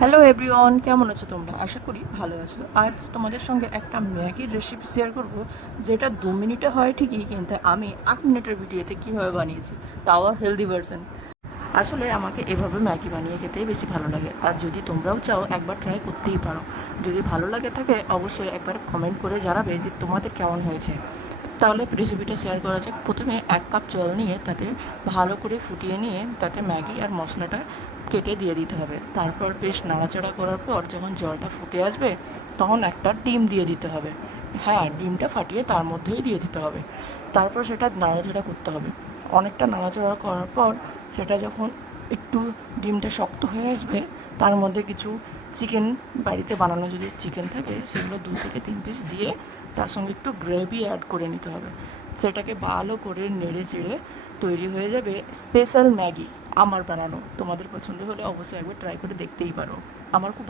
Hello everyone, কেমন আছো তোমরা? আশা করি ভালো আছো। আজ তোমাদের সঙ্গে একটা ম্যাগির রেসিপি শেয়ার করব, যেটা 2 মিনিটে হয় ঠিকই, কিন্তু আমি 8 মিনিটের ভিডিওতে কীভাবে বানিয়েছি, তাও হেলদি ভার্সন। আসলে আমাকে এভাবে ম্যাগি বানিয়ে খেতেই বেশি ভালো লাগে, আর যদি তোমরাও চাও একবার ট্রাই করতেই পারো। যদি ভালো লাগে থাকে অবশ্যই একবার কমেন্ট করে জানাবে যে তোমাদের কেমন হয়েছে। তাহলে রেসিপিটা শেয়ার করা যাক। প্রথমে 1 কাপ জল নিয়ে তাতে ভালো করে ফুটিয়ে নিয়ে তাতে ম্যাগি আর মশলাটা কেটে দিয়ে দিতে হবে। তারপর বেশ নাড়াচাড়া করার পর যখন জলটা ফুটে আসবে তখন একটা ডিম দিয়ে দিতে হবে। হ্যাঁ, ডিমটা ফাটিয়ে তার মধ্যেই দিয়ে দিতে হবে। তারপর সেটা নাড়াচাড়া করতে হবে। অনেকটা নাড়াচাড়া করার পর সেটা যখন একটু ডিমটা শক্ত হয়ে আসবে, তার মধ্যে কিছু চিকেন, বাড়িতে বানানো যদি চিকেন থাকে সেগুলো 2 থেকে 3 পিস দিয়ে তার সঙ্গে একটু গ্রেভি অ্যাড করে নিতে হবে। সেটাকে ভালো করে নেড়ে চেড়ে তৈরি হয়ে যাবে স্পেশাল ম্যাগি, আমার বানানো। তোমাদের পছন্দ হলে অবশ্যই একবার ট্রাই করে দেখতেই পারো। আমার খুব